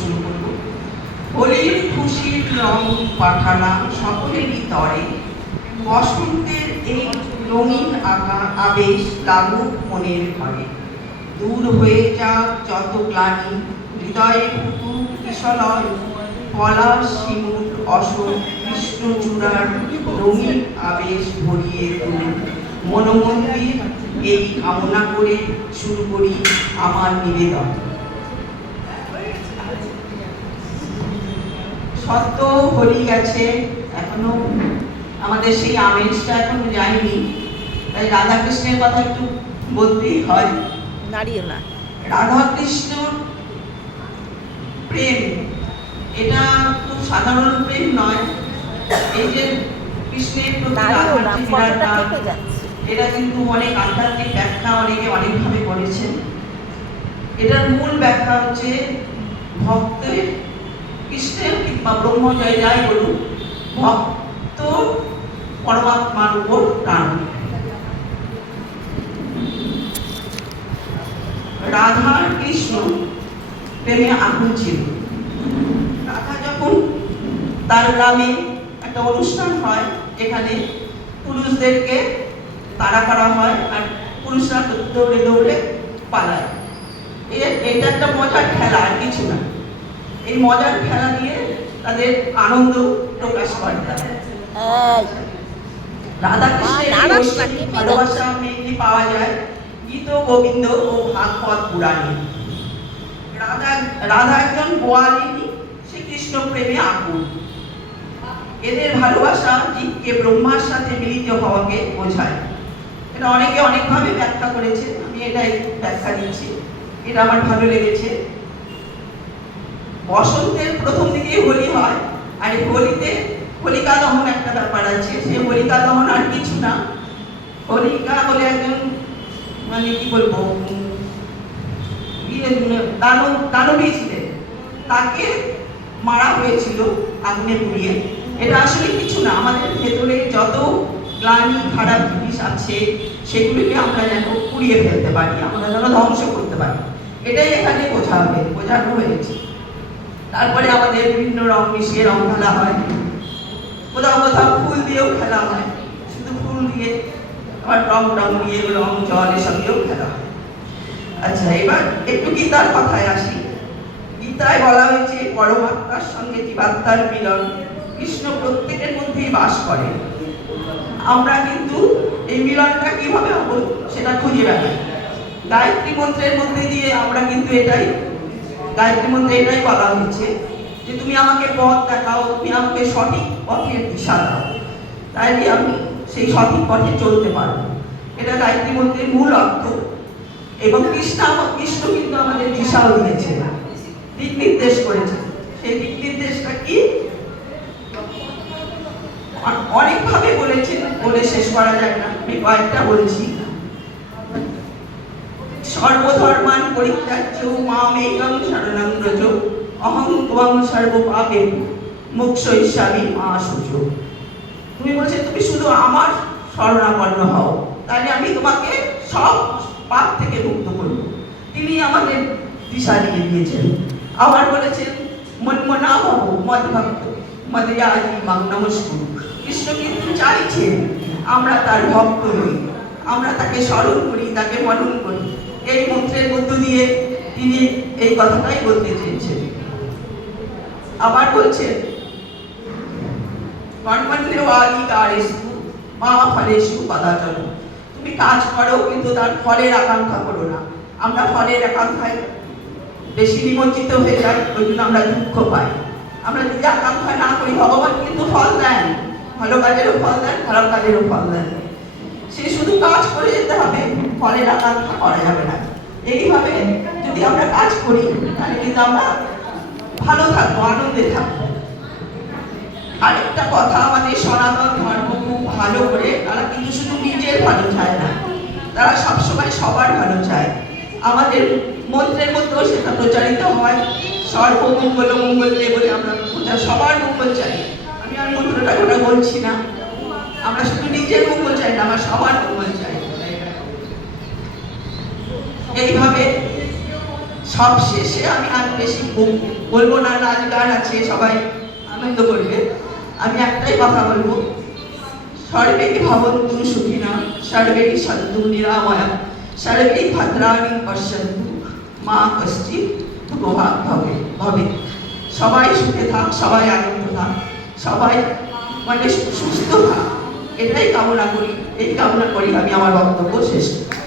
শুরু করব। হোলির খুশির রং পাঠালাম সকলেরই তরে, বসন্তের এই রঙিন আবেশ লাগুক মনের ঘরে। দূর হয়ে যাক যত গ্লানি, হৃদয়ে ফুটুক কিশলয়, পলাশ শিমুল অশোক কৃষ্ণচূড়ার রঙিন আবেশ ভরিয়ে তুলুক মনোমন্দির। এই কামনা করে শুরু করি আমার নিবেদন। সত্য হোলি গেছে, এখনো আমাদের সেই আমেজটা এখনো যায়নি, তাই রাধাকৃষ্ণের কথা একটু বলতেই হয়। রাধাকৃষ্ণর প্রেম এটা খুব সাধারণ প্রেম নয়। এই যে কৃষ্ণের প্রতি রাধার যে বিরাট টান, এটা কিন্তু অনেক আধ্যাত্মিক ব্যাখ্যা অনেকে অনেকভাবে করেছেন। এটার মূল ব্যাখ্যা হচ্ছে ভক্তের, কৃষ্ণের কিংবা ব্রহ্মজয় যাই বলুন, ভক্ত পরমাত্মার উপর প্রাণ। রাধার কৃষ্ণ প্রেমে আগুন ছিল। রাধা যখন তার গ্রামে একটা অনুষ্ঠান হয় যেখানে পুরুষদেরকে তাড়া করা হয় আর পুরুষরা দৌড়ে দৌড়ে পালায়, এটা একটা মজার খেলা আর কিছু না। এই মজার খেলা দিয়ে তাদের আনন্দ প্রকাশ করে। রাধাকৃষ্ণের ভালোবাসা মেনলি পাওয়া যায় গীত গোবিন্দ ও ভাগবত পুরাণে। রাধা একজন গোয়ালিনী, শ্রীকৃষ্ণ প্রেমে আকুল। এদের ভালোবাসা জীবকে ব্রহ্মার সাথে মিলিত হওয়াকে বোঝায়। এটা অনেকে অনেকভাবে ব্যাখ্যা করেছে, আমি এটাই ব্যাখ্যা দিচ্ছি, এটা আমার ভালো লেগেছে। বসন্তের প্রথম দিকে হোলি হয়, আর এই হোলিতে হোলিকা দহন একটা ব্যাপার আছে। সেই হোলিকা দহন আর কিছু না, হোলিকা বলে একজন মানে কি বলবো দানবী ছিলেন, তাকে মারা হয়েছিল আগুনে পুড়িয়ে। এটা আসলে কিছু না, আমাদের ভেতরে যত গ্লানি খারাপ জিনিস আছে সেগুলিকে আমরা যেন পুড়িয়ে ফেলতে পারি, আমরা যেন ধ্বংস করতে পারি, এটাই এখানে বোঝানো হয়েছে। তারপরে আমাদের বিভিন্ন রং মিশিয়ে রং খেলা হয়, কোথাও কোথাও ফুল দিয়েও খেলা হয়, শুধু ফুল দিয়ে আবার রং দিয়ে রং জল এসব দিয়েও খেলা হয়। আচ্ছা, এবার একটু গীতার কথায় আসি। গীতায় বলা হয়েছে পরমাত্মার সঙ্গে জীবাত্মার মিলন, কৃষ্ণ প্রত্যেকের মধ্যেই বাস করে। আমরা কিন্তু এই মিলনটা কিভাবে হবে সেটা খুঁজে বেড়াই। গায়ত্রী মন্ত্রের মধ্যে দিয়ে আমরা কিন্তু গায়ত্রী মন্ত্রে এটাই বলা হয়েছে যে তুমি আমাকে পথ দেখাও, তুমি আমাকে সঠিক পথের দিশা দাও, তাইলে আমি সেই সঠিক পথে চলতে পারবো। এটা গায়ত্রী মন্ত্রের মূল অর্থ। এবং কৃষ্ণ কিন্তু আমাদের দিশাও দিয়েছে, দিক নির্দেশ করেছে। সেই দিক নির্দেশটা কি অনেকভাবে বলেছেন, বলে শেষ করা যায় না, আমি কয়েকটা বলছি। সর্বধর্মান পরিত্যাজ্য মামেকং শরণং ব্রজ, অহং ত্বং সর্বপাপেভ্যো মোক্ষয়িষ্যামি মা শুচো। তুমি বলছো তুমি শুধু আমার শরণাপন্ন হও, তাহলে আমি তোমাকে সব পাপ থেকে মুক্ত করব। তিনি আমাদের দিশা দিয়ে দিয়েছেন। আবার বলেছেন মনমনা ভব মদ্ভক্ত মদয়াজি মাং নমস্কুরু। কৃষ্ণ কিন্তু চাইছেন আমরা তার ভক্ত হই, আমরা তাকে স্মরণ করি, তাকে মনন করি। এই মন্ত্রের মধ্য দিয়ে তিনি এই কথাটাই বলতে চেয়েছেন। আবার বলছেন কর্মণ্যেবাধিকারেষু মা ফলেষু কদাচন। তুমি কাজ করো কিন্তু তার ফলের আকাঙ্ক্ষা করো না। আমরা ফলের আকাঙ্ক্ষায় বেশি নিমজ্জিত হয়ে যাই, ওই জন্য আমরা দুঃখ পাই। আমরা যদি আকাঙ্ক্ষা না করি, ভগবান কিন্তু ফল দেন, ভালো কাজেরও ফল দেন, খারাপ কাজেরও ফল দেন। সে শুধু কাজ করে যেতে হবে, ফলের আকাঙ্ক্ষা করা যাবে না। এইভাবে যদি আমরা কাজ করি তাহলে কিন্তু আমরা ভালো থাকবো, আনন্দে থাকবো। আরেকটা কথা, আমাদের সনাতন ধর্ম খুব ভালো করে, তারা কিন্তু শুধু নিজের ভালো চায় না, তারা সবসময় সবার ভালো চায়। আমাদের মন্ত্রের মধ্যেও সেটা প্রচারিত হয়, সর্বমঙ্গল মঙ্গলে বলে আমরা সবার মঙ্গল চাই। আমি আর মন্ত্রটা ওটা বলছি না, আমরা শুধু নিজের মঙ্গল চাই না, আমরা সবার মঙ্গল চাই। এইভাবে সব শেষে আমি আর বেশি বলবো না, নাচ গান আছে, সবাই আনন্দ করবে। আমি একটাই কথা বলবো, সর্বে ভবন্তু সুখিনা, সর্বে সন্তু নিরাময়া, সর্বে ভদ্রাণি পশ্যন্তু, মা কশ্চিৎ দুঃখভাগ ভবে। সবাই সুখে থাক, সবাই আনন্দ থাক, সবাই মানে সুস্থ থাক, এটাই কামনা করি। এই কামনা করি আমি আমার বক্তব্য শেষ করি।